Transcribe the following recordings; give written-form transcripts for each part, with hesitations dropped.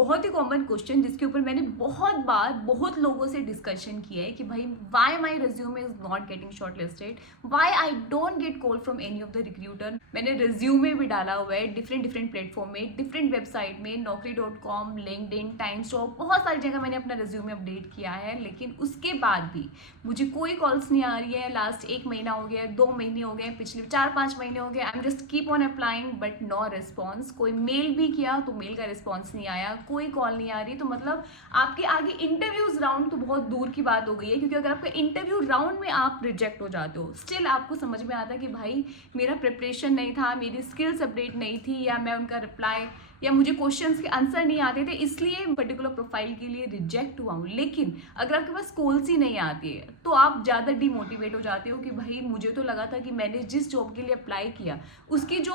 बहुत ही common question जिसके ऊपर मैंने बहुत बार बहुत लोगों से डिस्कशन किया है कि भाई why my resume is not getting shortlisted, why I don't get call from any of the recruiter. मैंने रिज्यूमे भी डाला हुआ है डिफरेंट डिफरेंट प्लेटफॉर्म में, डिफरेंट वेबसाइट में, naukri.com, लिंक्डइन, टाइम्स जॉब, बहुत सारी जगह मैंने अपना रिज्यूमे अपडेट किया है, लेकिन उसके बाद भी मुझे कोई कॉल्स नहीं आ रही है। लास्ट 1 महीना हो गया, 2 महीने हो गए, पिछले 4-5 महीने हो गए, I am just keep on applying but no response. कोई मेल भी किया तो मेल का रिस्पॉन्स नहीं आया, कोई कॉल नहीं आ रही। तो मतलब आपके आगे इंटरव्यूज राउंड तो बहुत दूर की बात हो गई है, क्योंकि अगर आपका इंटरव्यू राउंड में आप रिजेक्ट हो जाते हो, स्टिल आपको समझ में आता है कि भाई मेरा प्रिपरेशन नहीं था, मेरी स्किल्स अपडेट नहीं थी, या मैं उनका रिप्लाई या मुझे क्वेश्चंस के आंसर नहीं आते थे, इसलिए पर्टिकुलर प्रोफाइल के लिए रिजेक्ट हुआ हूँ। लेकिन अगर आपके पास कॉल्स ही नहीं आती है तो आप ज़्यादा डिमोटिवेट हो जाते हो कि भाई मुझे तो लगा था कि मैंने जिस जॉब के लिए अप्लाई किया उसकी जो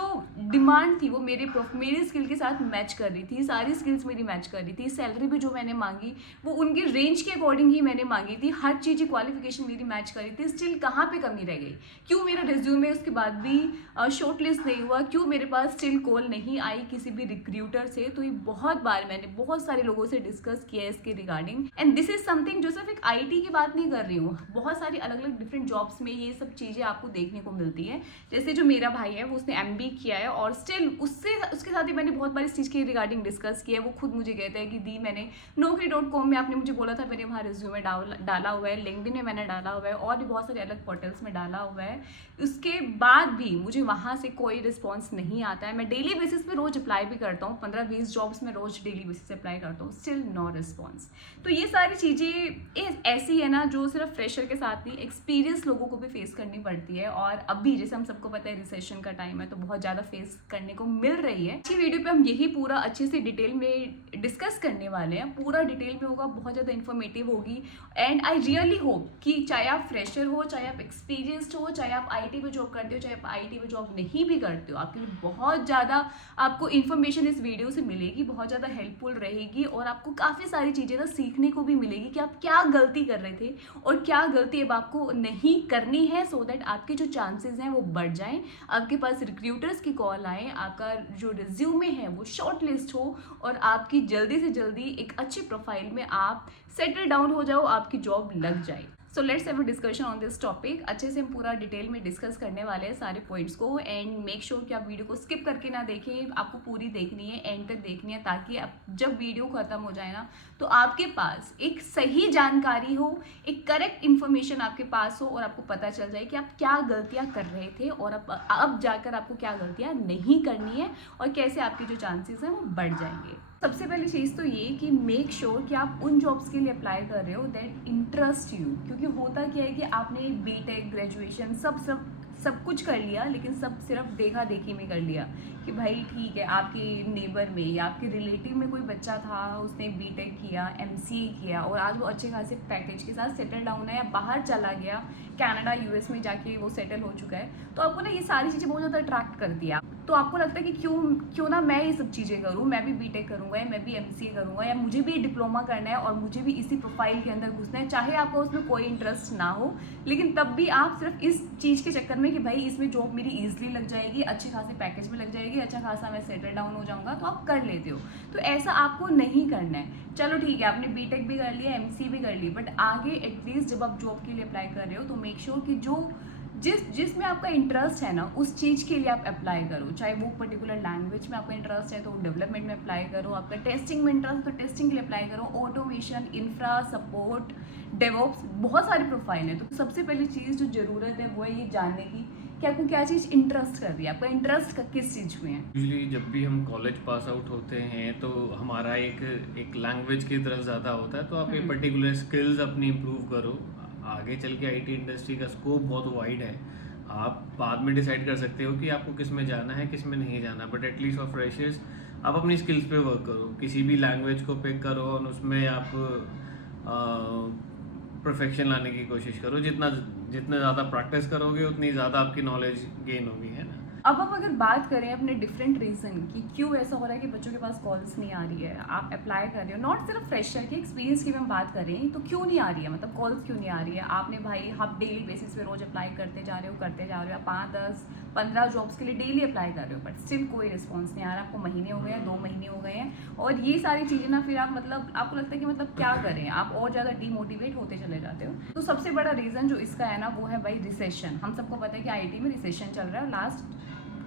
डिमांड थी वो मेरी स्किल के साथ मैच कर रही थी, सारी स्किल्स मेरी मैच कर रही थी, सैलरी भी जो मैंने मांगी वो उनके रेंज के अकॉर्डिंग ही मैंने मांगी थी, हर चीज़ की क्वालिफिकेशन मेरी मैच कर रही थी। स्टिल कहाँ पे कमी रह गई? क्यों मेरा रिज्यूमे उसके बाद भी शॉर्ट लिस्ट नहीं हुआ? क्यों मेरे पास स्टिल कॉल नहीं आई किसी भी रिक्रूटर से? तो ये बहुत बार मैंने बहुत सारे लोगों से डिस्कस किया है इसके regarding, and this is something जो सिर्फ एक आईटी की बात नहीं कर रही हूँ, बहुत सारी अलग अलग डिफरेंट जॉब्स में ये सब चीज़ें आपको देखने को मिलती है। जैसे जो मेरा भाई है वो उसने एमबी किया है और स्टिल उसके साथ ही मैंने बहुत बार इस चीज़ के रिगार्डिंग डिस्कस किया है। वो खुद मुझे कहता है कि दी मैंने naukri.com में आपने मुझे बोला था, मैंने वहाँ रिज्यूमे डाला हुआ है, लिंक्डइन में मैंने डाला हुआ है और भी बहुत सारे अलग पोर्टल्स में डाला हुआ है, उसके बाद भी मुझे वहाँ से कोई रिस्पॉन्स नहीं आता है। मैं डेली बेसिस पे रोज अप्लाई भी करता हूँ, 15-20 जॉब्स में रोज डेली बेसिस से अप्लाई करता हूँ, स्टिल नो रिस्पॉन्स। तो ये सारी चीज़ें ऐसी है ना जो सिर्फ फ्रेशर के साथ नहीं, एक्सपीरियंस लोगों को भी फेस करनी पड़ती है। और अभी जैसे हम सबको पता है रिसेशन का टाइम है तो बहुत ज़्यादा फेस करने को मिल रही है। अच्छी वीडियो पे हम यही पूरा अच्छे से डिटेल में डिस्कस करने वाले हैं, पूरा डिटेल में होगा, बहुत ज़्यादा इन्फॉर्मेटिव होगी। एंड आई रियली होप कि चाहे आप फ्रेशर हो, चाहे आप एक्सपीरियंस्ड हो, चाहे आप आईटी में जॉब करते हो, चाहे आप आईटी में जॉब नहीं भी करते हो, आपके लिए बहुत ज़्यादा आपको इन्फॉर्मेशन इस वीडियो से मिलेगी, बहुत ज़्यादा हेल्पफुल रहेगी और आपको काफ़ी सारी चीज़ें ना सीखने को भी मिलेगी कि आप क्या गलती कर रहे थे और क्या गलती अब आपको नहीं करनी है, सो दैट आपके जो चांसेस हैं वो बढ़ जाएं, आपके पास रिक्रूटर्स की कॉल आए, आपका जो रिज्यूमे है वो शॉर्ट लिस्ट हो और आपकी जल्दी से जल्दी एक अच्छी प्रोफाइल में आप सेटल डाउन हो जाओ, आपकी जॉब लग जाए। So let's have a discussion on this topic. अच्छे से हम पूरा डिटेल में डिस्कस करने वाले हैं सारे पॉइंट्स को, एंड मेक श्योर कि आप वीडियो को स्किप करके ना देखें, आपको पूरी देखनी है, एंड तक देखनी है, ताकि आप जब वीडियो खत्म हो जाए ना तो आपके पास एक सही जानकारी हो, एक करेक्ट इन्फॉर्मेशन आपके पास हो और आपको पता चल जाए कि आप क्या गलतियां कर रहे थे और अब जाकर आपको क्या गलतियां नहीं करनी है और कैसे आपके जो चांसेस हैं वो बढ़ जाएंगे। सबसे पहली चीज़ तो ये कि मेक श्योर कि आप उन जॉब्स के लिए अप्लाई कर रहे हो दैट इंटरेस्ट यू, क्योंकि होता क्या है कि आपने बीटेक, ग्रेजुएशन सब कुछ कर लिया, लेकिन सब सिर्फ देखा देखी में कर लिया कि भाई ठीक है, आपके नेबर में या आपके रिलेटिव में कोई बच्चा था, उसने बीटेक किया, एमसीए किया और आज वो अच्छे खासे पैकेज के साथ सेटल डाउन है या बाहर चला गया, कनाडा यूएस में जाके वो सेटल हो चुका है, तो आपको ना ये सारी चीज़ें बहुत ज़्यादा अट्रैक्ट करती है। तो आपको लगता है कि क्यों ना मैं ये सब चीज़ें करूँ, मैं भी बीटेक करूँगा या मैं भी एमसीए करूँगा या मुझे भी डिप्लोमा करना है और मुझे भी इसी प्रोफाइल के अंदर घुसना है, चाहे आपको उसमें कोई इंटरेस्ट ना हो, लेकिन तब भी आप सिर्फ इस चीज़ के चक्कर में कि भाई इसमें जॉब मेरी ईजिली लग जाएगी, अच्छे खासे पैकेज में लग जाएगी, अच्छा खासा मैं सेटल डाउन हो जाऊँगा, तो आप कर लेते हो। तो ऐसा आपको नहीं करना है। चलो ठीक है, आपने बीटेक भी कर लिया, एमसीए भी कर ली, बट आगे एटलीस्ट जब आप जॉब के लिए अप्लाई कर रहे हो तो मेक श्योर कि जिसमें आपका इंटरेस्ट है ना उस चीज़ के लिए आप अप्लाई करो। चाहे वो पर्टिकुलर लैंग्वेज में आपका इंटरेस्ट है तो डेवलपमेंट में अप्लाई करो, आपका टेस्टिंग में इंटरेस्ट तो टेस्टिंग के लिए अप्लाई करो, ऑटोमेशन, इंफ्रा, सपोर्ट, डेवॉप्स, बहुत सारी प्रोफाइल है। तो सबसे पहली चीज़ जो ज़रूरत है वो है ये जानने की कि आपको क्या चीज़ इंटरेस्ट कर रही है, आपका इंटरेस्ट किस चीज़ में है। यूजली जब भी हम कॉलेज पास आउट होते हैं तो हमारा एक लैंग्वेज की तरफ ज़्यादा होता है, तो आप ये पर्टिकुलर स्किल्स अपनी इम्प्रूव करो। आगे चल के आईटी इंडस्ट्री का स्कोप बहुत वाइड है, आप बाद में डिसाइड कर सकते हो कि आपको किस में जाना है किस में नहीं जाना, बट एटलीस्ट फॉर फ्रेशर्स आप अपनी स्किल्स पे वर्क करो, किसी भी लैंग्वेज को पिक करो और उसमें आप परफेक्शन लाने की कोशिश करो। जितना ज़्यादा प्रैक्टिस करोगे उतनी ज़्यादा आपकी नॉलेज गेन होगी, है ना। अब हम अगर बात करें अपने डिफरेंट रीज़न कि क्यों ऐसा हो रहा है कि बच्चों के पास कॉल्स नहीं आ रही है, आप अप्लाई कर रहे हो, नॉट सिर्फ फ्रेशर के एक्सपीरियंस की हम बात कर रहे हैं, तो क्यों नहीं आ रही है, मतलब कॉल्स क्यों नहीं आ रही है? आपने भाई आप डेली बेसिस पे रोज अप्लाई करते जा रहे हो, आप 5, 10, 15 जॉब्स के लिए डेली अप्लाई कर रहे हो, बट स्टिल कोई रिस्पॉन्स नहीं आ रहा, आपको महीने हो गए हैं, 2 महीने हो गए हैं, और ये सारी चीज़ें ना फिर आप मतलब आपको लगता है कि मतलब क्या करें, आप और ज़्यादा डीमोटिवेट होते चले जाते हो। तो सबसे बड़ा रीज़न जो इसका है ना वो है भाई रिसेशन। हम सबको पता है कि आईटी में रिसेशन चल रहा है, लास्ट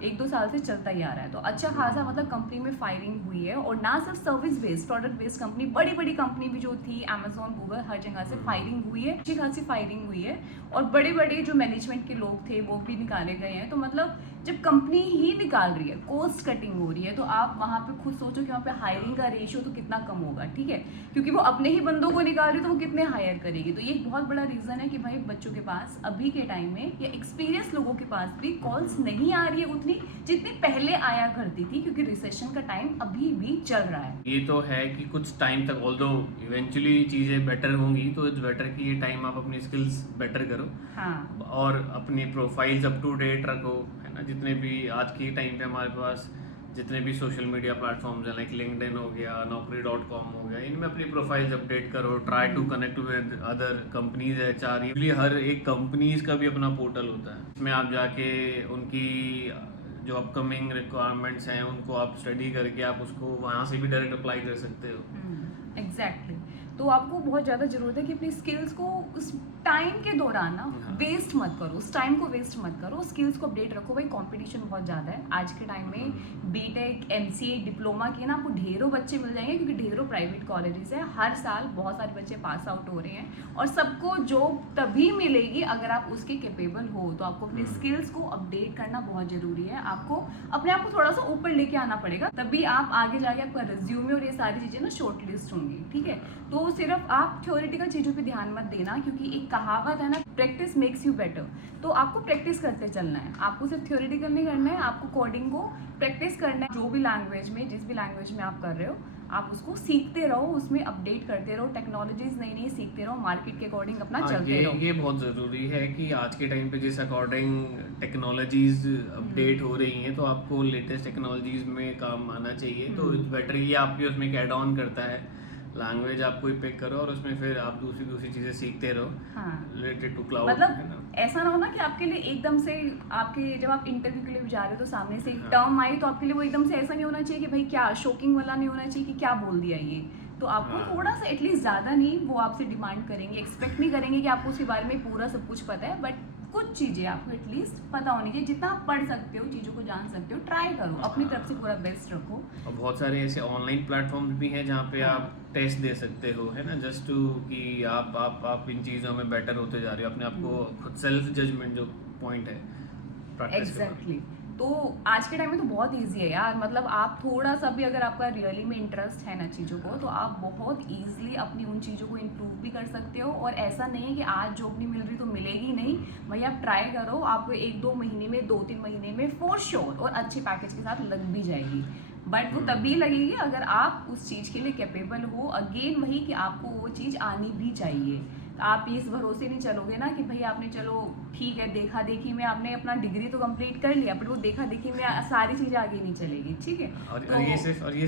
1-2 साल से चलता ही आ रहा है, तो अच्छा खासा मतलब कंपनी में फायरिंग हुई है, और ना सिर्फ service based, product based company, बड़ी बड़ी कंपनी भी जो थी अमेजोन, गूगल, हर जगह से फायरिंग हुई है, अच्छी खासी फायरिंग हुई है, और बड़े बड़े जो मैनेजमेंट के लोग थे वो भी निकाले गए हैं। तो मतलब जब कंपनी ही निकाल रही है, कॉस्ट कटिंग हो रही है, तो आप वहाँ पे खुद सोचो कि वहाँ पे हायरिंग का रेशियो तो कितना कम होगा, ठीक है, क्योंकि वो अपने ही बंदों को निकाल रही है, तो वो कितने हायर करेगी। तो ये एक बहुत बड़ा रीज़न है कि भाई बच्चों के पास अभी के टाइम में या एक्सपीरियंस लोगों के पास भी कॉल्स नहीं आ रही है उतनी जितनी पहले आया करती थी, क्योंकि रिसेशन का टाइम अभी भी चल रहा है। ये तो है कि कुछ टाइम तक, ऑल्दो इवेंचुअली चीज़ें बेटर होंगी, तो इट्स बेटर कि ये टाइम आप अपनी स्किल्स बेटर करो, हाँ, और अपनी प्रोफाइल्स अप टू डेट रखो, है ना। जितने भी आज के टाइम पे हमारे पास जितने भी सोशल मीडिया प्लेटफॉर्म्स हैं, लाइक लिंक्डइन हो गया, naukri.com हो गया, इनमें अपनी प्रोफाइल्स अपडेट करो, try to connect with other companies, HR. Usually हर एक कंपनीज का भी अपना पोर्टल होता है, इसमें आप जाके उनकी जो अपकमिंग रिक्वायरमेंट्स हैं उनको आप स्टडी करके आप उसको वहाँ से भी डायरेक्ट अप्लाई कर सकते हो। एग्जैक्टली। तो आपको बहुत ज़्यादा ज़रूरत है कि अपनी स्किल्स को उस टाइम के दौरान ना हाँ। वेस्ट मत करो, उस टाइम को वेस्ट मत करो, स्किल्स को अपडेट रखो। भाई कंपटीशन बहुत ज़्यादा है आज के टाइम में, बीटेक, एमसीए, डिप्लोमा के ना आपको ढेरों बच्चे मिल जाएंगे, क्योंकि ढेरों प्राइवेट कॉलेजेस हैं, हर साल बहुत सारे बच्चे पास आउट हो रहे हैं, और सबको जॉब तभी मिलेगी अगर आप उसके कैपेबल हो। तो आपको अपने स्किल्स को अपडेट करना बहुत ज़रूरी है, आपको अपने आप को थोड़ा सा ऊपर लेके आना पड़ेगा, तभी आप आगे जाके आपका रिज्यूमे और ये सारी चीज़ें ना शॉर्ट लिस्ट होंगी, ठीक है। तो सिर्फ आप थ्योरेटिकल चीज़ों पे ध्यान मत देना, क्योंकि एक कहावत है ना, प्रैक्टिस मेक्स यू बेटर। तो आपको प्रैक्टिस करते चलना है, आपको सिर्फ थ्योरेटिकल नहीं करना है, आपको कोडिंग को प्रैक्टिस करना है। जो भी लैंग्वेज में, जिस भी लैंग्वेज में आप कर रहे हो, आप उसको सीखते रहो, उसमें अपडेट करते रहो, टेक्नोलॉजीज नई नई सीखते रहो, मार्केट के अकॉर्डिंग अपना चलते रहो। ये बहुत ज़रूरी है कि आज के टाइम पे जिस अकॉर्डिंग टेक्नोलॉजीज अपडेट हो रही हैं, तो आपको लेटेस्ट टेक्नोलॉजीज में काम आना चाहिए। तो इट्स बेटर ये आपकी उसमें एक एड ऑन करता है, लैंग्वेज आप कोई पिक करो और उसमें फिर आप दूसरी चीज़ें सीखते रहो, हाँ, रिलेटेड टू क्लाउड, मतलब है ना। ऐसा ना हो ना कि आपके लिए एकदम से, आपके जब आप इंटरव्यू के लिए भी जा रहे हो तो सामने से एक हाँ। टर्म आई, तो आपके लिए वो एकदम से ऐसा नहीं होना चाहिए कि भाई क्या शॉकिंग वाला नहीं होना चाहिए कि क्या बोल दिया ये। तो आपको हाँ। थोड़ा सा एटलीस्ट ज़्यादा नहीं, वो आपसे डिमांड करेंगे, एक्सपेक्ट नहीं करेंगे कि आपको उसके बारे में पूरा सब कुछ पता है, बट कुछ चीज़ें आपको एटलीस्ट पता होनी चाहिए। जितना आप पढ़ सकते हो, चीज़ों को जान सकते हो, ट्राई करो, अपनी तरफ से पूरा बेस्ट रखो। और बहुत सारे ऐसे ऑनलाइन प्लेटफॉर्म्स भी हैं जहाँ पे हाँ। आप टेस्ट दे सकते हो, है ना, जस्ट टू कि आप इन चीज़ों में बेटर होते जा रहे हो, अपने आप को खुद सेल्फ जजमेंट जो पॉइंट है प्रैक्टिस के बाद। एग्जैक्टली। तो आज के टाइम में तो बहुत इजी है यार, मतलब आप थोड़ा सा भी अगर आपका रियली में इंटरेस्ट है ना चीज़ों को, तो आप बहुत इजीली अपनी उन चीज़ों को इम्प्रूव भी कर सकते हो। और ऐसा नहीं है कि आज जॉब नहीं मिल रही तो मिलेगी नहीं, भाई आप ट्राई करो, आपको 1-2 महीने में, 2-3 महीने में फॉर श्योर और अच्छे पैकेज के साथ लग भी जाएगी। बट वो तभी लगेगी अगर आप उस चीज़ के लिए कैपेबल हो। अगेन वही कि आपको वो चीज़ आनी भी चाहिए। आप इस भरोसे नहीं चलोगे ना कि भाई आपने चलो ठीक है देखा देखी में आपने अपना डिग्री तो कंप्लीट कर लिया, बट वो देखा देखी में सारी चीज़ें आगे नहीं चलेगी, ठीक है। और तो ये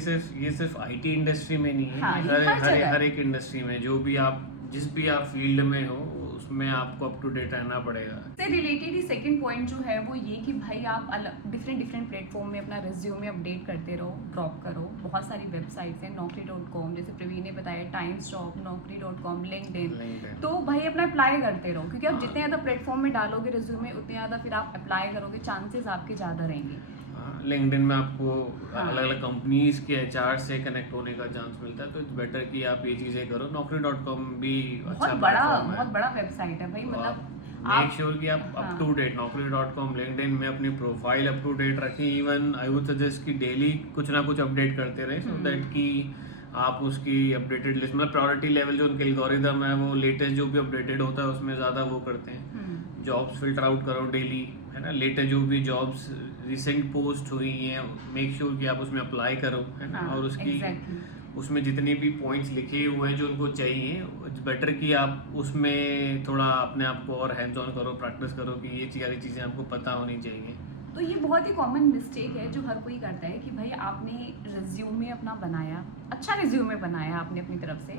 सिर्फ आईटी इंडस्ट्री में नहीं है, हाँ, ये ये हर जगह है। हर एक इंडस्ट्री में, जो भी आप जिस भी आप फील्ड में हो उसमें आपको अप टू डेट रहना पड़ेगा। से रिलेटेड ही सेकंड पॉइंट जो है वो ये कि भाई आप अलग डिफरेंट प्लेटफॉर्म में अपना रिज्यूमे अपडेट करते रहो, ड्रॉप करो। बहुत सारी वेबसाइट्स हैं, naukri.com, जैसे प्रवीण ने बताया, times job, naukri.com, LinkedIn. LinkedIn। तो भाई अपना अप्लाई करते रहो, क्योंकि आप जितने ज़्यादा प्लेटफॉर्म में डालोगे रिज्यूमे, उतने ज़्यादा फिर आप अप्लाई करोगे, चांसेस आपके ज़्यादा रहेंगे। लिंक्डइन में आपको हाँ। अलग अलग कंपनीज के एचआर से कनेक्ट होने का चांस मिलता है, तो इट्स बेटर कि आप ये चीज़ें करो। naukri.com भी अच्छा बहुत बड़ा प्लेटफॉर्म है, बहुत बड़ा वेबसाइट है भाई, मतलब मेक श्योर कि आप हाँ। Up to date naukri.com, LinkedIn में अपनी प्रोफाइल अप टू डेट रखें। इवन आई वुड सजेस्ट कि डेली कुछ ना कुछ अपडेट करते रहें, सो दैट कि आप उसकी अपडेटेड लिस्ट, मतलब प्रायोरिटी लेवल जो उनके एल्गोरिदम है वो लेटेस्ट जो भी अपडेटेड होता है उसमें ज़्यादा वो करते हैं। जॉब्स फिल्टर आउट करो डेली, है ना, लेटेस्ट जो भी जॉब्स रिसेंट पोस्ट हुई हैं मेक श्योर कि आप उसमें अप्लाई करो, है ना। हाँ, और उसकी exactly. उसमें जितने भी पॉइंट्स लिखे हुए हैं जो उनको चाहिए, इट्स बेटर कि आप उसमें थोड़ा अपने आप को और हैंड्स ऑन करो, प्रैक्टिस करो कि ये सारी चीज़ें आपको पता होनी चाहिए। तो ये बहुत ही कॉमन मिस्टेक है जो हर कोई करता है कि भाई आपने रिज्यूमे अपना बनाया, अच्छा रिज्यूमे बनाया आपने अपनी तरफ से,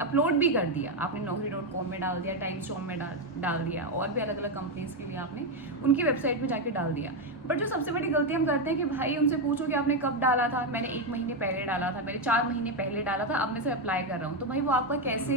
अपलोड भी कर दिया आपने, naukri.com में डाल दिया, टाइम्स जॉब में डाल दिया, और भी अलग अलग कंपनीज के लिए आपने उनकी वेबसाइट में जाके डाल दिया। बट जो सबसे बड़ी गलती हम करते हैं कि भाई उनसे पूछो कि आपने कब डाला था, मैंने 1 महीने पहले डाला था, मैंने 4 महीने पहले डाला था, अब मैं सिर्फ अप्लाई कर रहा हूँ। तो भाई वो आपका कैसे,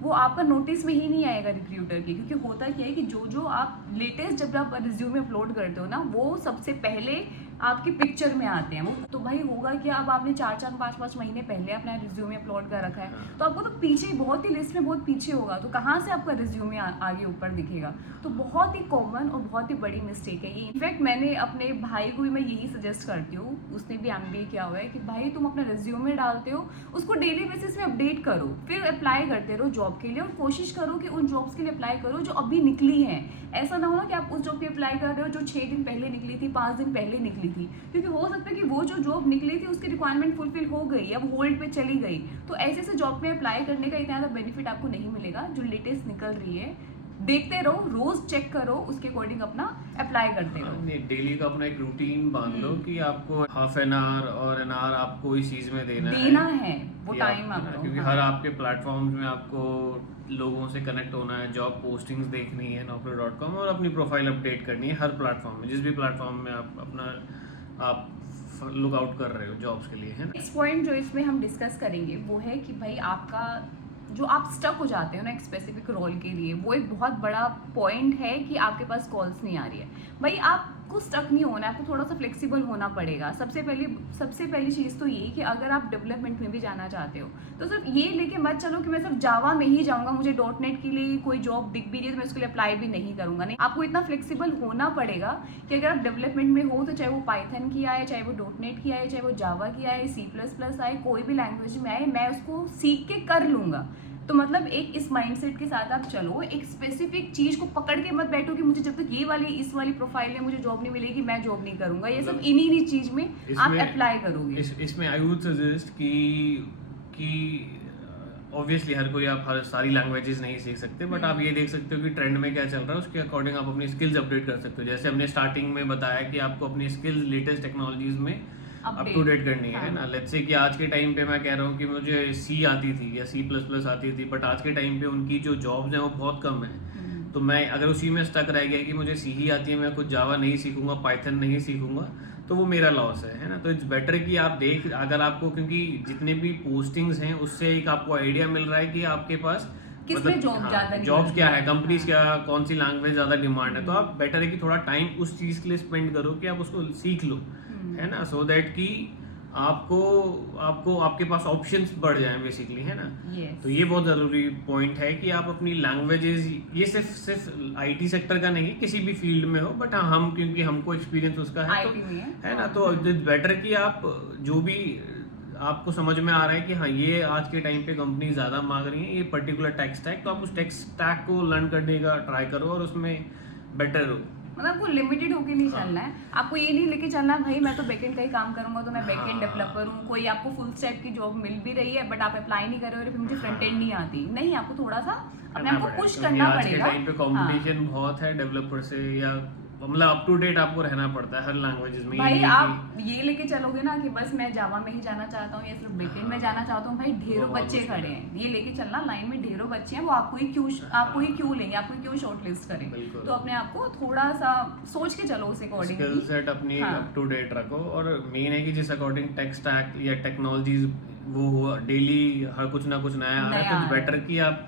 वो आपका नोटिस में ही नहीं आएगा रिक्रूटर की, क्योंकि होता क्या है कि जो आप लेटेस्ट जब आप रिज्यूमे अपलोड करते हो ना, वो सबसे पहले आपकी पिक्चर में आते हैं वो। तो भाई होगा कि अब आपने 4-4, 5-5 महीने पहले अपना रिज्यूमे अपलोड कर रखा है, तो आपको तो पीछे, बहुत ही लिस्ट में बहुत पीछे होगा, तो कहाँ से आपका रिज्यूमे आगे ऊपर दिखेगा। तो बहुत ही कॉमन और बहुत ही बड़ी मिस्टेक है ये। इनफैक्ट मैंने अपने भाई को भी मैं यही सजेस्ट करती हूँ, उसने भी MBA किया हुआ है, कि भाई तुम अपना रिज्यूमे डालते हो, उसको डेली बेसिस में अपडेट करो, फिर अप्लाई करते रहो जॉब के लिए, और कोशिश करो कि उन जॉब्स के लिए अप्लाई करो जो अभी निकली हैं। ऐसा ना हो ना कि आप उस जॉब पे अप्लाई कर रहे हो जो 6 दिन पहले निकली थी, 5 दिन पहले निकली थी, क्योंकि हो सकता है कि वो जो जॉब निकली थी उसकी रिक्वायरमेंट फुलफिल हो गई, अब होल्ड पे चली गई। तो ऐसे जॉब में अप्लाई करने का इतना ज़्यादा बेनिफिट आपको नहीं मिलेगा। जो लेटेस्ट निकल रही है देखते रहो, रोज चेक करो, उसके अकॉर्डिंग अपना अप्लाई करते रहो। डेली का अपना एक रूटीन बांध लो कि आपको हाफ एन आवर और एन आवर आपको इस चीज में देना है वो टाइम आपको, क्योंकि हर आपके प्लेटफॉर्म्स में आपको लोगों से कनेक्ट होना है, जॉब पोस्टिंग्स देखनी है naukri.com, और अपनी प्रोफाइल अपडेट करनी है हर प्लेटफॉर्म में, जिस भी प्लेटफॉर्म में आप अपना आप लुक आउट कर रहे हो जॉब्स के लिए, है ना। नेक्स्ट पॉइंट जो इसमें हम डिस्कस करेंगे वो है कि भाई आपका जो आप स्टक हो जाते हो ना एक स्पेसिफिक रोल के लिए, वो एक बहुत बड़ा पॉइंट है कि आपके पास कॉल्स नहीं आ रही है। भाई आपको स्टक नहीं होना है, आपको थोड़ा सा फ्लेक्सिबल होना पड़ेगा। सबसे पहली चीज़ तो ये कि अगर आप डेवलपमेंट में भी जाना चाहते हो तो सिर्फ ये लेके मत चलो कि मैं सिर्फ जावा में ही जाऊँगा, मुझे .NET के लिए कोई जॉब दिख भी रही है तो मैं उसके लिए अप्लाई भी नहीं करूँगा। नहीं, आपको इतना फ्लेक्सिबल होना पड़ेगा कि अगर आप डेवलपमेंट में हो तो चाहे वो पाइथन की आए, चाहे वो .NEट की आए, चाहे वो जावा की आए, C++ आए, कोई भी लैंग्वेज में आए, मैं उसको सीख के कर लूँगा। तो मतलब एक इस माइंडसेट के साथ आप चलो, एक स्पेसिफिक चीज को पकड़ के मत बैठो कि मुझे जब तक इस वाली प्रोफाइल में मुझे जॉब नहीं मिलेगी मैं जॉब नहीं करूंगा। ये सब इन्हीं चीज में आप अप्लाई करोगे। इसमें आई वुड सजेस्ट कि ऑब्वियसली हर कोई आप हर सारी लैंग्वेजेस नहीं सीख सकते, बट आप ये देख सकते हो कि ट्रेंड में क्या चल रहा है, उसके अकॉर्डिंग आप अपनी स्किल्स अपडेट कर सकते हो। जैसे हमने स्टार्टिंग में बताया कि आपको अपनी स्किल्स लेटेस्ट टेक्नोलॉजीज में अप टू डेट करनी है ना। लेट्स से कि आज के टाइम पे मैं कह रहा हूँ कि मुझे C आती थी या C++ आती थी, बट आज के टाइम पे उनकी जो जॉब्स हैं वो बहुत कम है। तो मैं अगर उसी में स्टक रह गया कि मुझे C ही आती है, मैं कुछ जावा नहीं सीखूंगा, पाइथन नहीं सीखूंगा, तो वो मेरा लॉस है ना। तो इट्स बेटर कि आप अगर आपको, क्योंकि जितने भी पोस्टिंग्स हैं उससे एक आपको आइडिया मिल रहा है कि आपके पास जॉब्स क्या है, कंपनीज क्या, कौन सी लैंग्वेज ज्यादा डिमांड है, तो आप बेटर है कि थोड़ा टाइम उस चीज के लिए स्पेंड करो कि आप उसको सीख लो, है ना, सो दैट कि आपको आपके पास ऑप्शंस बढ़ जाएं बेसिकली, है ना। तो ये बहुत जरूरी पॉइंट है कि आप अपनी लैंग्वेजेस, ये सिर्फ IT सेक्टर का नहीं, किसी भी फील्ड में हो, बट हम क्योंकि हमको एक्सपीरियंस उसका है तो है ना, तो इट्स बेटर कि आप जो भी आपको समझ में आ रहा है कि हाँ ये आज के टाइम पे कंपनी ज्यादा मांग रही है ये पर्टिकुलर टेक स्टैक, तो आप उस टेक स्टैक को लर्न करने का ट्राई करो और उसमें बेटर हो। मतलब आपको लिमिटेड होके नहीं चलना है, आपको ये नहीं लेके चलना है भाई मैं तो बैकएंड का ही काम करूंगा तो मैं बैकएंड डेवलपर हूँ। कोई आपको फुल स्टैक की जॉब मिल भी रही है बट आप अप्लाई नहीं कर रहे हो, फिर मुझे फ्रंट एंड नहीं आती, नहीं, आपको थोड़ा सा अपने आप को पुश करना पड़ेगा। आज के टाइम पे कंपटीशन बहुत है डेवलपर से, या मतलब अप टू डेट आपको रहना पड़ता है हर लैंग्वेजेस में। भाई आप ये लेके चलोगे ना कि बस मैं जावा में ही जाना चाहता हूँ या सिर्फ बैकएंड में जाना चाहता हूँ, भाई ढेरों बच्चे खड़े हैं, ये लेके चलना लाइन में ढेरों बच्चे हैं, वो आपको ही क्यों लेंगे, आपको क्यों शॉर्टलिस्ट करें। तो अपने आप को थोड़ा सा सोच के चलो उस अकॉर्डिंग, स्किल सेट अपनी अप टू डेट रखो, और मेन है कि जिस अकॉर्डिंग टेक स्टैक या टेक्नोलॉजीज वो डेली हर कुछ ना कुछ नया आ रहा है, तो बेटर कि आप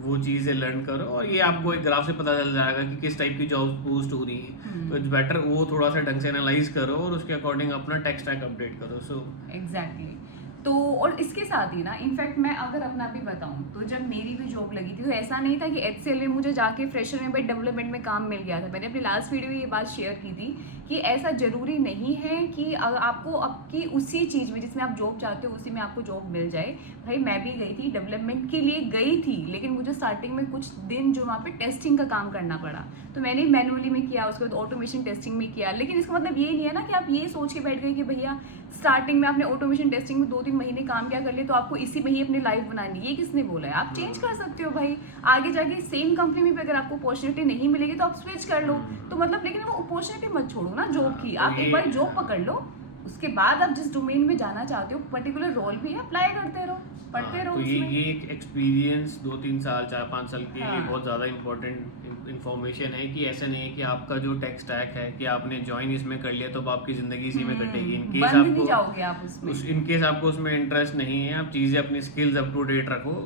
वो चीजें लर्न करो, और ये आपको एक ग्राफ से पता चल जाएगा कि किस टाइप की जॉब पोस्ट हो रही है, तो इट्स बेटर वो थोड़ा सा ढंग से एनालाइज करो और उसके अकॉर्डिंग अपना टेक स्टैक अपडेट करो। So exactly. तो और इसके साथ ही ना, इनफैक्ट मैं अगर अपना भी बताऊं तो जब मेरी भी जॉब लगी थी तो ऐसा नहीं था कि HCL में मुझे जाके फ्रेशर में डेवलपमेंट में काम मिल गया था। मैंने अपनी लास्ट वीडियो में ये बात शेयर की थी कि ऐसा जरूरी नहीं है कि अगर आपको आपकी उसी चीज़ में जिसमें आप जॉब चाहते हो उसी में आपको जॉब मिल जाए। भाई मैं भी गई थी, डेवलपमेंट के लिए गई थी, लेकिन मुझे स्टार्टिंग में कुछ दिन जो वहाँ पे टेस्टिंग का काम करना पड़ा, तो मैंने मैनुअली में किया, उसके बाद ऑटोमेशन टेस्टिंग में किया। लेकिन इसका मतलब ये नहीं है ना कि आप ये सोच के बैठ गए कि भैया स्टार्टिंग में आपने ऑटोमेशन टेस्टिंग में 2-3 महीने काम क्या कर लिए तो आपको इसी में ही अपनी लाइफ बनानी है, ये किसने बोला है? आप चेंज कर सकते हो भाई, आगे जाके सेम कंपनी में भी अगर आपको अपॉर्चुनिटी नहीं मिलेगी तो आप स्विच कर लो। तो मतलब लेकिन वो अपॉर्चुनिटी मत छोड़ो ना जॉब की, तो आप एक बार जॉब पकड़ लो, उसके बाद आप जिस डोमेन में जाना चाहते हो पर्टिकुलर रोल भी अप्लाई करते रहो, पढ़ते रहो तो उसमें। ये एक एक्सपीरियंस 2-3 साल 4-5 साल के लिए हाँ। बहुत ज़्यादा इंपॉर्टेंट इन्फॉर्मेशन है कि ऐसा नहीं है कि आपका जो टेक स्टैक है कि आपने ज्वाइन इसमें कर लिया तो अब आपकी ज़िंदगी इसी में कटेगी। इन केस बंद नहीं आपको जाओगे आप उसमें। इन केस आपको उसमें इंटरेस्ट नहीं है, आप चीज़ें अपनी स्किल्स अप टू डेट रखो,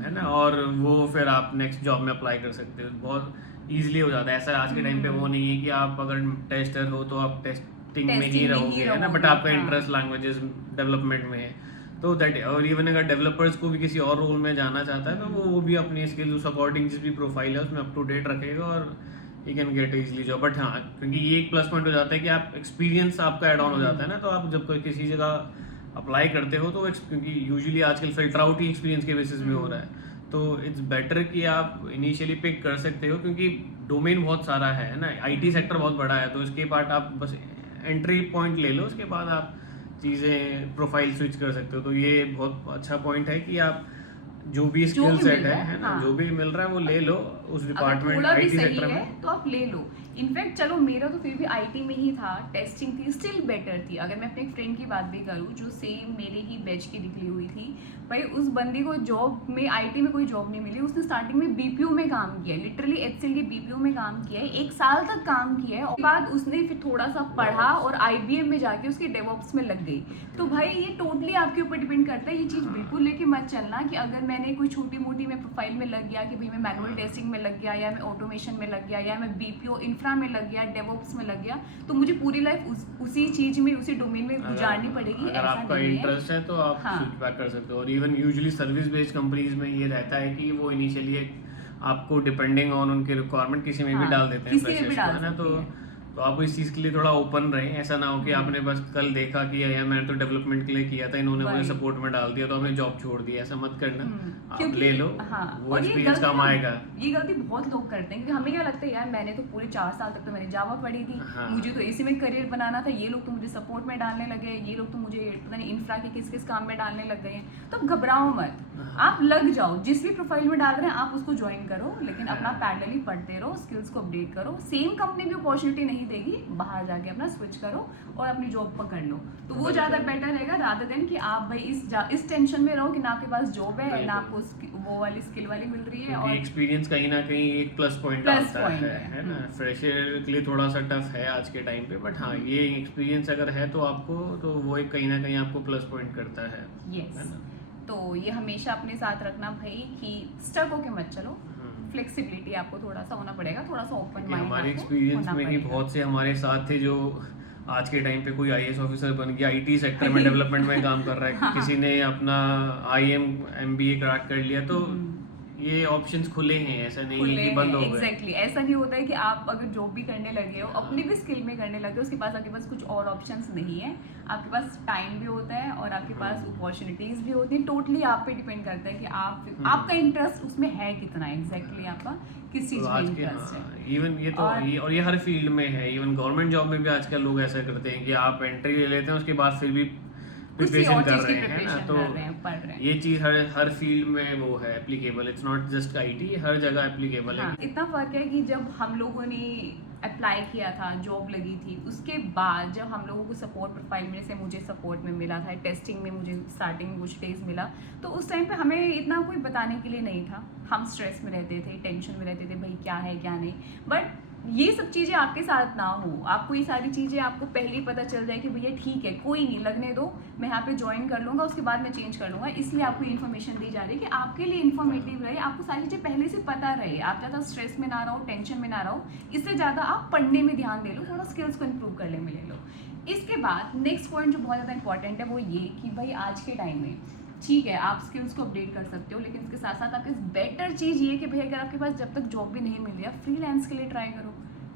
है ना, और वो फिर आप नेक्स्ट जॉब में अप्लाई कर सकते हो, बहुत ईजिली हो जाता है। ऐसा आज के टाइम पे वो नहीं है कि आप अगर टेस्टर हो तो आप टेस्टिंग में ही रहोगे, है ना, बट आपका इंटरेस्ट लैंग्वेजेस डेवलपमेंट में है तो दैट। और इवन अगर डेवलपर्स को भी किसी और रोल में जाना चाहता है तो वो भी अपनी स्किल्स उस अकॉर्डिंग जिस भी प्रोफाइल है उसमें अप टू डेट रखेगा और you can get easily job. But हाँ, क्योंकि ये एक प्लस पॉइंट हो जाता है कि आप एक्सपीरियंस आपका एड ऑन हो जाता है ना, तो आप जब कोई किसी जगह अप्लाई करते हो तो क्योंकि यूजुअली आजकल फिल्टर आउट ही एक्सपीरियंस के बेसिस में हो रहा है, तो इट्स बेटर कि आप इनिशियली पिक कर सकते हो क्योंकि डोमेन बहुत सारा है ना, आईटी सेक्टर बहुत बड़ा है, तो इसके बाद आप बस एंट्री पॉइंट ले लो, उसके बाद आप चीज़ें प्रोफाइल स्विच कर सकते हो। तो ये बहुत अच्छा पॉइंट है कि आप जो भी स्किल सेट है ना, हाँ। जो भी मिल रहा है वो ले लो उस अगर डिपार्टमेंट थोड़ा भी आईटी सही सेक्टर है में। तो आप ले लो। इनफैक्ट चलो मेरा तो फिर भी आईटी में ही था, टेस्टिंग थी, स्टिल बेटर थी। अगर मैं अपने एक फ्रेंड की बात भी करूँ जो सेम मेरे ही बैच की निकली हुई थी, भाई उस बंदी को जॉब में आईटी में कोई जॉब नहीं मिली, उसने स्टार्टिंग में बीपीओ में काम किया है, लिटरली एचसीएल के बीपीओ में काम किया है, 1 साल तक काम किया है, और बाद उसने फिर थोड़ा सा पढ़ा और आईबीएम में जाके उसकी डेवऑप्स में लग गई। तो भाई ये टोटली आपके ऊपर डिपेंड करता है, ये चीज़ बिल्कुल लेके मत चलना कि अगर मैंने कोई छोटी मोटी मैं प्रोफाइल में लग गया कि भाई मैं मैनुअल टेस्टिंग में लग गया या मैं ऑटोमेशन में लग गया या मैं बीपीओ इंफ्रा में लग गया, डेवऑप्स में लग गया, तो मुझे पूरी लाइफ उसी चीज़ में उसी डोमेन में गुजारनी पड़ेगी। अगर ऐसा आपका नहीं है। इंटरेस्ट है तो आप हाँ। स्विच बैक कर सकते हो। और even usually service based companies में ये रहता है कि वो इनिशियली आपको डिपेंडिंग ऑन उनके रिक्वायरमेंट किसी में भी हाँ, डाल देते हैं किसी में भी फ्रेशर्स डाल को, है ना। सकती है। तो आप इस चीज़ के लिए थोड़ा ओपन रहें, ऐसा ना हो कि आपने बस कल देखा कि यार मैंने तो डेवलपमेंट के लिए किया था, इन्होंने मुझे वही। सपोर्ट में डाल दिया तो आपने जॉब छोड़ दिया, ऐसा मत करना। आप क्योंकि ले लो, हाँ, वो और ये एक्सपीरियंस गलती काम ना- आएगा। ये गलती बहुत लोग करते हैं, क्योंकि हमें क्या लगता है यार मैंने तो पूरे 4 साल तक तो मैंने जावा पढ़ी थी, हाँ। मुझे तो इसी में करियर बनाना था, ये लोग तो मुझे सपोर्ट में डालने लगे, ये लोग तो मुझे पता नहीं इंफ्रा के किस किस काम में डालने लग गए हैं। तो घबराओ मत, आप लग जाओ, जिस भी प्रोफाइल में डाल रहे हैं आप उसको ज्वाइन करो, लेकिन अपना पैरेलली पढ़ते रहो, स्किल्स को अपडेट करो। सेम कंपनी भी अपॉर्चुनिटी नहीं देगी, बाहर जाके अपना स्विच करो और अपनी जॉब पकड़ लो, तो वो ज़्यादा बेटर रहेगा रादर देन कि आप भाई इस टेंशन में रहो कि ना आपके पास जॉब है ना आपको वो वाली स्किल वाली मिल रही है। और एक्सपीरियंस कहीं ना कहीं एक प्लस पॉइंट Plus आता point है ना। फ्रेशर के लिए थोड़ा सा टफ है आज के टाइम पे, बट हाँ ये एक्सपीरियंस अगर है तो आपको तो वो एक कहीं ना कहीं आपको प्लस पॉइंट करता है यस, है ना। तो ये हमेशा अपने साथ रखना भाई कि स्टक होके मत चलो, फ्लेक्सिबिलिटी आपको थोड़ा सा होना पड़ेगा, थोड़ा सा ओपन क्योंकि माइंड हमारे एक्सपीरियंस में ही बहुत से हमारे साथ थे जो आज के टाइम पे कोई आईएएस ऑफिसर बन गया, आईटी सेक्टर में डेवलपमेंट में काम कर रहा है, किसी ने अपना आईएम एमबीए क्रैक कर लिया, तो ये ऑप्शंस खुले हैं, ऐसा नहीं है कि बंद हो गए। एग्जैक्टली ऐसा नहीं होता है कि आप अगर जॉब भी करने लगे हो, अपनी भी स्किल में करने लगे हो, उसके पास आपके पास कुछ और ऑप्शंस नहीं है, आपके पास टाइम भी होता है और आपके पास अपॉर्चुनिटीज भी होती हैं। टोटली आप पे डिपेंड करता है कि आपका इंटरेस्ट उसमें है कितना, एग्जैक्टली आपका किस चीज में इंटरेस्ट है। इवन ये तो और ये हर फील्ड में है, इवन गवर्नमेंट जॉब में भी आजकल लोग ऐसा करते हैं कि आप एंट्री ले लेते हैं, उसके बाद फिर भी प्रिपरेशन कर रहे हैं ना, तो पढ़ रहे हैं। ये चीज हर फील्ड में वो है applicable, it's not just IT, हर जगह एप्लीकेबल है। हाँ, इतना फर्क है कि जब हम लोगों ने अप्लाई किया था, जॉब लगी थी, उसके बाद जब हम लोगों को सपोर्ट प्रोफाइल में से मुझे सपोर्ट में मिला था, टेस्टिंग में मुझे स्टार्टिंग में कुछ डेज मिला, तो उस टाइम पे हमें इतना कोई बताने के लिए नहीं था, हम स्ट्रेस में रहते थे, टेंशन में रहते थे, भाई क्या है क्या नहीं। बट ये सब चीज़ें आपके साथ ना हो, आपको ये सारी चीज़ें आपको पहले ही पता चल जाए कि भैया ठीक है कोई नहीं, लगने दो, मैं यहाँ पे ज्वाइन कर लूँगा, उसके बाद मैं चेंज कर लूँगा। इसलिए आपको इन्फॉर्मेशन दी जा रही है कि आपके लिए इन्फॉर्मेटिव रहे, आपको सारी चीज़ें पहले से पता रहे, आप ज़्यादा स्ट्रेस में ना रहो, टेंशन में ना रहो, इससे ज़्यादा आप पढ़ने में ध्यान दे लो, थोड़ा स्किल्स को इम्प्रूव करने में ले लो। इसके बाद नेक्स्ट पॉइंट जो बहुत ज़्यादा इंपॉर्टेंट है वो ये कि भाई आज के टाइम में ठीक है आप स्किल्स को अपडेट कर सकते हो, लेकिन इसके साथ साथ आपके बेटर चीज़ ये कि भाई अगर आपके पास जब तक जॉब भी नहीं मिल रही है, फ्रीलांस के लिए ट्राई करो।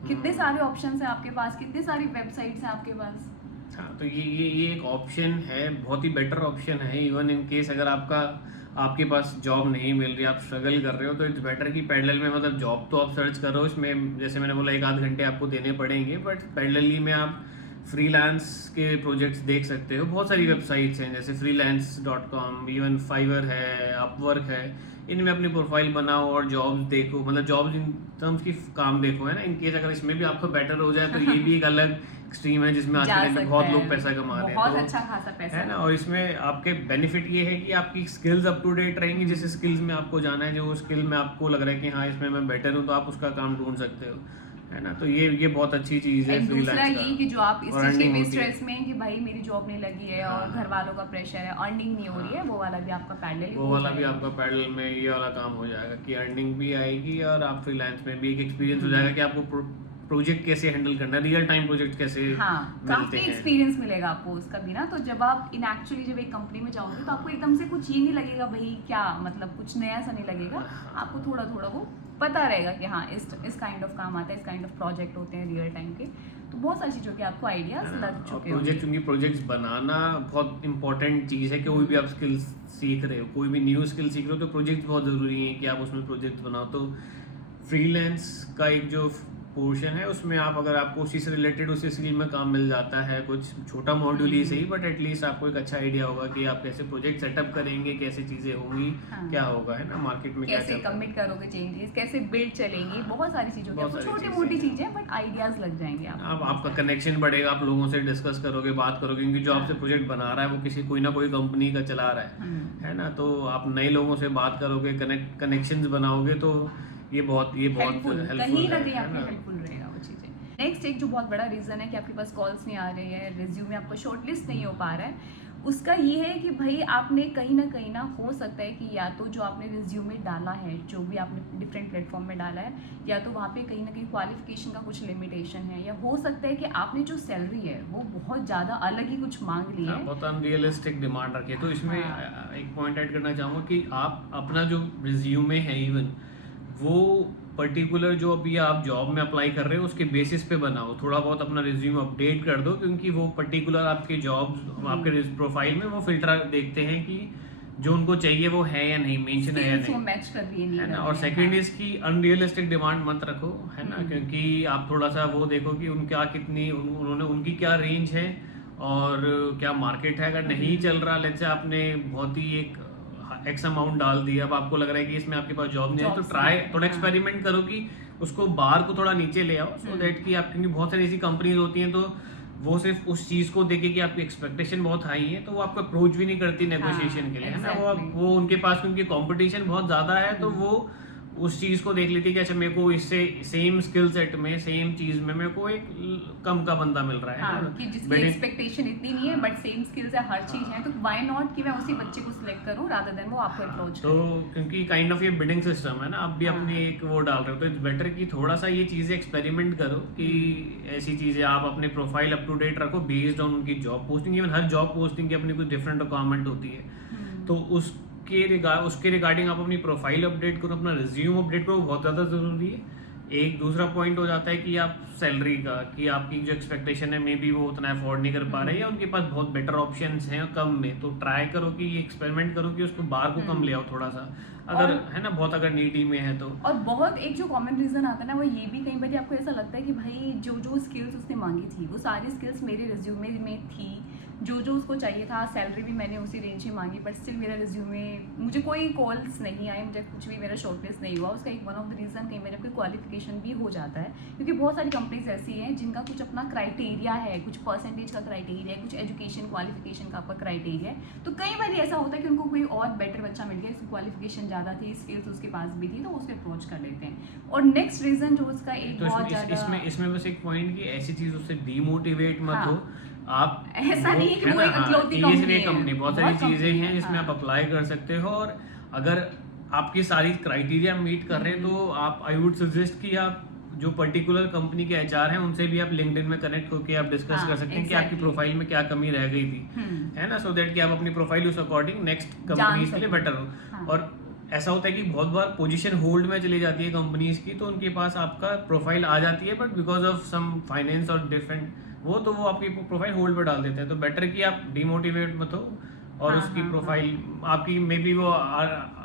कितने सारे ऑप्शंस हैं आपके पास, कितने सारी वेबसाइट्स हैं आपके पास। हाँ, तो ये एक ऑप्शन है, बहुत ही बेटर ऑप्शन है। इवन इन केस अगर आपके पास जॉब नहीं मिल रही, आप स्ट्रगल कर रहे हो, तो इट्स बेटर कि पैरेलल में, मतलब जॉब तो आप सर्च करो, इसमें जैसे मैंने बोला 1-8 घंटे आपको देने पड़ेंगे, बट पैरेलली में आप फ्रीलांस के प्रोजेक्ट्स देख सकते हो। बहुत सारी वेबसाइट्स हैं जैसे freelance.com, इवन फाइवर है, अपवर्क है। इनमें अपनी प्रोफाइल बनाओ और जॉब्स देखो, मतलब जॉब्स इन टर्म्स की काम देखो, है ना। इन केस अगर इसमें भी आपको बेटर हो जाए तो ये भी एक अलग स्ट्रीम है जिसमें आज के जा टाइम पे सकते बहुत हैं, लोग पैसा कमा रहे हैं, बहुत तो अच्छा खासा पैसा है ना। और इसमें आपके बेनिफिट ये है कि आपकी स्किल्स अप टू डेट रहेंगी। जिस स्किल्स में आपको जाना है, जो स्किल में आपको लग रहा है कि हाँ इसमें मैं बेटर हूँ, तो आप उसका काम ढूंढ सकते हो, है ना। तो ये बहुत अच्छी चीज़ है एंड दूसरा फ्रीलांस ये का। कि जो आप इस और चीज के earning भी होती है। स्ट्रेस में हैं कि भाई मेरी जॉब नहीं लगी है और हाँ। घर वालों का प्रेशर है, अर्निंग नहीं हो रही है, वो वाला भी आपका पैरेलल वो वाला भी आपका पैडल में ये वाला काम हो जाएगा कि अर्निंग भी आएगी और आप फ्रीलांस में भी एक एक्सपीरियंस हो जाएगा कि आपको प्रोजेक्ट कैसे हैंडल करना है, रियल टाइम प्रोजेक्ट कैसे हाँ, मिलते काफी हैं। एक्सपीरियंस मिलेगा आपको उसका भी ना। तो जब आप इन एक्चुअली जब एक कंपनी में जाओगे तो आपको एकदम से कुछ ये नहीं लगेगा भाई क्या, मतलब कुछ नया सा नहीं लगेगा। आपको थोड़ा थोड़ा वो पता रहेगा कि हाँ इस काइंड ऑफ काम आता है, इस काइंड ऑफ प्रोजेक्ट होते हैं रियल टाइम के। तो बहुत सारी चीज़ों के आपको आइडियाज लग चुके हैं। प्रोजेक्ट, क्योंकि प्रोजेक्ट्स बनाना बहुत इंपॉर्टेंट चीज़ है। कोई भी आप स्किल्स सीख रहे हो, कोई भी न्यू स्किल सीख रहे हो, तो प्रोजेक्ट बहुत ज़रूरी है कि आप उसमें प्रोजेक्ट बनाओ। तो फ्रीलांस का एक जो पोर्शन है उसमें आप अगर आपको उसी से रिलेटेड उसी स्किल में काम मिल जाता है, कुछ छोटा मॉड्यूल ही सही, बट एटलीस्ट आपको एक अच्छा आइडिया होगा कि आप कैसे प्रोजेक्ट सेटअप करेंगे, कैसे चीज़ें होंगी, हाँ। क्या होगा, है ना, मार्केट में क्या कैसे चल रहा है। कमिट करोगे चेंजेस, कैसे बिल्ड चलेंगी, बहुत सारी चीज़ों की बहुत आपको सारी छोटी चीज़ें मोटी हैं। चीज़ें बट आइडियाज लग जाएंगे आप आपका कनेक्शन बढ़ेगा, आप लोगों से डिस्कस करोगे, बात करोगे, क्योंकि जो आपसे हाँ। प्रोजेक्ट बना रहा है वो किसी कोई ना कोई कंपनी का चला रहा है ना। तो आप नए लोगों से बात करोगे, कनेक्शंस बनाओगे, तो ये बहुत हेल्पफुल हेल्पफुल कहीं ना है, कहीं है आपके ना। हेल्पफुल रहेगा वो चीज़ें। नेक्स्ट एक जो बहुत बड़ा रीज़न है कि आपके पास कॉल्स नहीं आ रही है, रिज्यूमे आपका शॉर्टलिस्ट नहीं हो पा रहा है, उसका ये है कि भाई आपने कहीं ना हो सकता है कि या तो जो आपने रिज्यूमे डाला है, जो भी आपने डिफरेंट प्लेटफॉर्म में डाला है, या तो वहाँ पे कहीं ना कहीं क्वालिफिकेशन का कुछ लिमिटेशन है, या हो सकता है कि आपने जो सैलरी है वो बहुत ज़्यादा अलग ही कुछ मांग ली है। बहुत अनरियलिस्टिक डिमांड रखी है। तो इसमें एक पॉइंट ऐड करना चाहूँगा कि आप अपना जो रिज्यूमे है, इवन वो पर्टिकुलर जो अभी आप जॉब में अप्लाई कर रहे हो उसके बेसिस पे बनाओ। थोड़ा बहुत अपना रिज्यूम अपडेट कर दो, क्योंकि वो पर्टिकुलर आपके जॉब आपके प्रोफाइल में वो फिल्टर देखते हैं कि जो उनको चाहिए वो है या नहीं, मेंशन है या Skills वो नहीं, मैच कर रही है नहीं है ना। कर और रही है, सेकंड हाँ। इज की अनरियलिस्टिक डिमांड मत रखो, है ना, हम्म। क्योंकि आप थोड़ा सा वो देखो कि उनका कितनी उन्होंने उनकी क्या रेंज है और क्या मार्केट है। अगर नहीं चल रहा, लेट्स से आपने बहुत ही एक एक्स अमाउंट डाल दिया, अब आपको लग रहा है कि इसमें आपके पास जॉब नहीं है, तो Jobs ट्राई नहीं है, थोड़ा हाँ। एक्सपेरिमेंट करो कि उसको बार को थोड़ा नीचे ले आओ, सो दैट कि आप, क्योंकि बहुत सारी ऐसी कंपनीज होती हैं तो वो सिर्फ उस चीज को देखे कि आपकी एक्सपेक्टेशन बहुत हाई है, तो वो आपको अप्रोच भी नहीं करती नेगोशिएशन के लिए, है ना। exactly. वो उनके पास क्योंकि कंपटीशन बहुत ज्यादा है, तो वो उस चीज को देख लेती है कि अच्छा मेरे को इससे सेम स्किल सेट में सेम चीज में मेरे को एक कम का बंदा मिल रहा है, हाँ, ना। कि जिसकी Bidding- एक्सपेक्टेशन इतनी नहीं है बट सेम स्किल्स है, हर चीज है, तो व्हाई नॉट कि मैं उसी बच्चे को सिलेक्ट करूं रादर देन वो आपको अप्रोच तो क्योंकि काइंड ऑफ ये बिडिंग सिस्टम है ना, आप भी हाँ। अपनी एक वो डाल रहे हो, तो इट्स बेटर कि थोड़ा सा ये चीजें एक्सपेरिमेंट करो कि ऐसी चीजें आप अपने प्रोफाइल अप टू डेट रखो बेस्ड ऑन उनकी जॉब पोस्टिंग। इवन हर जॉब पोस्टिंग की अपनी कुछ डिफरेंट रिक्वायरमेंट होती है, तो उसके रिगार्डिंग आप अपनी प्रोफाइल अपडेट करो, अपना रिज्यूम अपडेट करो, बहुत ज़्यादा ज़रूरी है। एक दूसरा पॉइंट हो जाता है कि आप सैलरी का, कि आपकी जो एक्सपेक्टेशन है मे बी वो उतना अफोर्ड नहीं कर पा रहे, या उनके पास बहुत बेटर ऑप्शंस हैं कम में, तो ट्राई करो कि ये एक्सपेरिमेंट करो कि उसको बार को कम ले आओ थोड़ा सा, अगर है ना, बहुत अगर नीडी में है तो। और बहुत एक जो कॉमन रीजन आता है ना, वो ये भी कई बार आपको ऐसा लगता है कि भाई जो जो स्किल्स उसने मांगी थी वो सारी स्किल्स मेरे रिज्यूमे में थी, जो जो उसको चाहिए था, सैलरी भी मैंने उसी रेंज में मांगी, बट स्टिल मेरा रिज्यूमे, मुझे कोई कॉल्स नहीं आए, मुझे कुछ भी मेरा शॉर्टलिस्ट नहीं हुआ। उसका एक वन ऑफ द रीज़न कहीं मेरे कोई क्वालिफिकेशन भी हो जाता है, क्योंकि बहुत सारी कंपनीज ऐसी हैं जिनका कुछ अपना क्राइटेरिया है, कुछ परसेंटेज का क्राइटेरिया है, कुछ एजुकेशन क्वालिफिकेशन का आपका क्राइटेरिया है। तो कई बार ऐसा होता है कि उनको कोई और बेटर बच्चा मिल गया, इसकी क्वालिफिकेशन ज़्यादा थी, स्किल्स उसके पास भी थी, तो उससे अप्रोच कर लेते हैं। और नेक्स्ट रीज़न जो उसका एक तो बहुत ज़्यादा, इसमें बस एक पॉइंट कि ऐसी चीजों से डीमोटिवेट मत हो आप। ऐसा नहीं कि वो एक इकलौती ये कंपनी सिर्फ एक है, कंपनी, बहुत सारी बहुत चीजें कंपनी हैं है, जिसमें हाँ। आप अप्लाई कर सकते हो, और अगर आपकी सारी क्राइटेरिया मीट कर रहे हैं तो आप, आई वुड सजेस्ट कि आप जो पर्टिकुलर कंपनी के एचआर हैं उनसे भी आप लिंक्डइन में कनेक्ट होकर आप डिस्कस हाँ, कर सकते हैं कि exactly. आपकी प्रोफाइल में क्या कमी रह गई थी, है ना, सो दैट कि आप अपनी प्रोफाइल उस अकॉर्डिंग नेक्स्ट कंपनीज के लिए सकें। बेटर हो। हाँ। और ऐसा होता है कि बहुत बार पोजीशन होल्ड में चली जाती है कंपनीज की, तो उनके पास आपका प्रोफाइल आ जाती है, but because of some finance और डिफरेंट वो आपकी प्रोफाइल होल्ड पे डाल देते हैं। तो बेटर कि आप डिमोटिवेट मत हो, और हाँ, उसकी हाँ, प्रोफाइल आपकी मे बी वो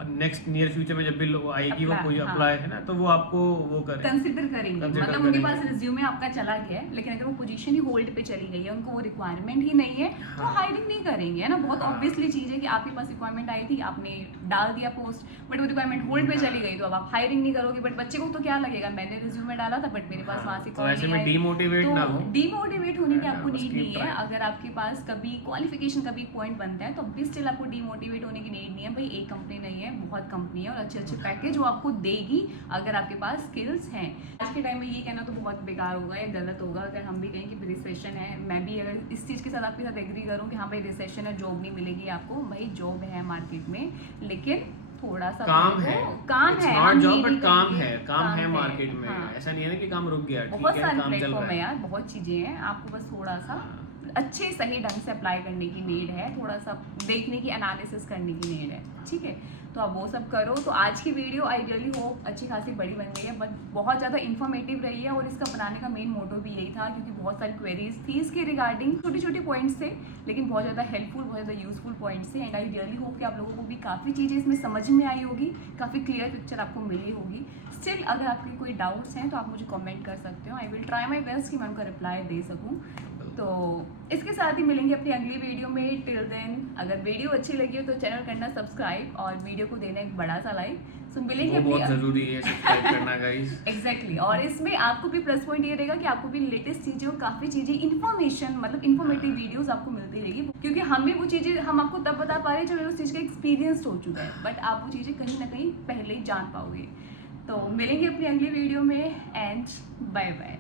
नेक्स्ट नियर फ्यूचर में जब भी आएगी वो कोई हाँ। अप्लाई है ना, तो वो आपको वो करें, कंसिडर करेंगे। Consider मतलब उनके करेंगे। पास रिज्यूमे आपका चला गया है, लेकिन अगर वो पोजीशन ही होल्ड पे चली गई है, उनको वो रिक्वायरमेंट ही नहीं है, तो हाँ। हायरिंग नहीं करेंगे, है ना। बहुत हाँ। ऑब्वियसली चीज है कि आपके पास रिक्वायरमेंट आई थी, आपने डाल दिया पोस्ट, बट वो रिक्वायरमेंट होल्ड पे चली गई, तो अब आप हायरिंग नहीं करोगे। बट बच्चे को तो क्या लगेगा, मैंने रिज्यूमे डाला था बट मेरे पास वहां से तो कॉल ऐसे नहीं में आई। डीमोटिवेट ना हो। डीमोटिवेट होने की है, आपको बस नीड keep नहीं है। trying। अगर आपके पास कभी क्वालिफिकेशन का भी पॉइंट बनता है, तो भी स्टिल आपको डीमोटिवेट होने की नीड नहीं है। भाई एक कंपनी नहीं है, बहुत कंपनी है, और अच्छे अच्छे पैकेज वो आपको देगी अगर आपके पास स्किल्स हैं। आज के टाइम में ये कहना तो बहुत बेकार होगा या गलत होगा अगर हम भी कहें कि रिसेशन है। मैं भी अगर इस चीज़ के साथ आपके साथ एग्री करूँ कि हाँ भाई रिसेशन है, जॉब नहीं मिलेगी आपको, भाई जॉब है मार्केट में, लेकिन थोड़ा सा काम है, काम It's है, not हम job, ये but नहीं काम कहेंगे, है, काम है मार्केट में। हाँ। ऐसा नहीं है ना कि काम रुक गया, ठीक बहुत है, सारे काम चल प्लेटफॉर्म रहा है है। यार, बहुत चीज़ें हैं, आपको बस थोड़ा सा अच्छे सही ढंग से अप्लाई करने की नीड है, थोड़ा सा देखने की एनालिसिस करने की नीड है, ठीक है। तो आप वो सब करो। तो आज की वीडियो आई रियली होप अच्छी खासी बड़ी बन गई है, बट बहुत ज़्यादा इन्फॉर्मेटिव रही है, और इसका बनाने का मेन मोटो भी यही था, क्योंकि बहुत सारी क्वेरीज थी इसके रिगार्डिंग, छोटे छोटे पॉइंट्स थे, लेकिन बहुत ज़्यादा हेल्पफुल, बहुत ज़्यादा यूजफुल पॉइंट्स थे। एंड आई रियली होप कि आप लोगों को भी काफ़ी चीज़ें इसमें समझ में आई होगी, काफ़ी क्लियर पिक्चर आपको मिली होगी। स्टिल अगर आपके कोई डाउट्स हैं तो आप मुझे कमेंट कर सकते हो, I will try my best कि मैं उनका रिप्लाई दे सकूँ। तो इसके साथ ही मिलेंगे अपनी अगली वीडियो में। टिल देन अगर वीडियो अच्छी लगी हो तो चैनल करना सब्सक्राइब और वीडियो को देना एक बड़ा सा लाइक। सो मिलेंगे वो बहुत जरूरी है सब्सक्राइब करना गाइस। एग्जैक्टली। और इसमें आपको भी प्लस पॉइंट ये रहेगा कि आपको भी लेटेस्ट चीज़ें और काफ़ी चीज़ें इन्फॉर्मेशन, मतलब इन्फॉर्मेटिव वीडियोस आपको मिलती रहेगी, क्योंकि हम भी वो चीज़ें हम आपको तब बता पा रहे हैं जब उस चीज़ का एक्सपीरियंस हो चुका है, बट आप वो चीज़ें कहीं ना कहीं पहले ही जान पाओगे। तो मिलेंगे अपनी अगली वीडियो में, एंड बाय बाय।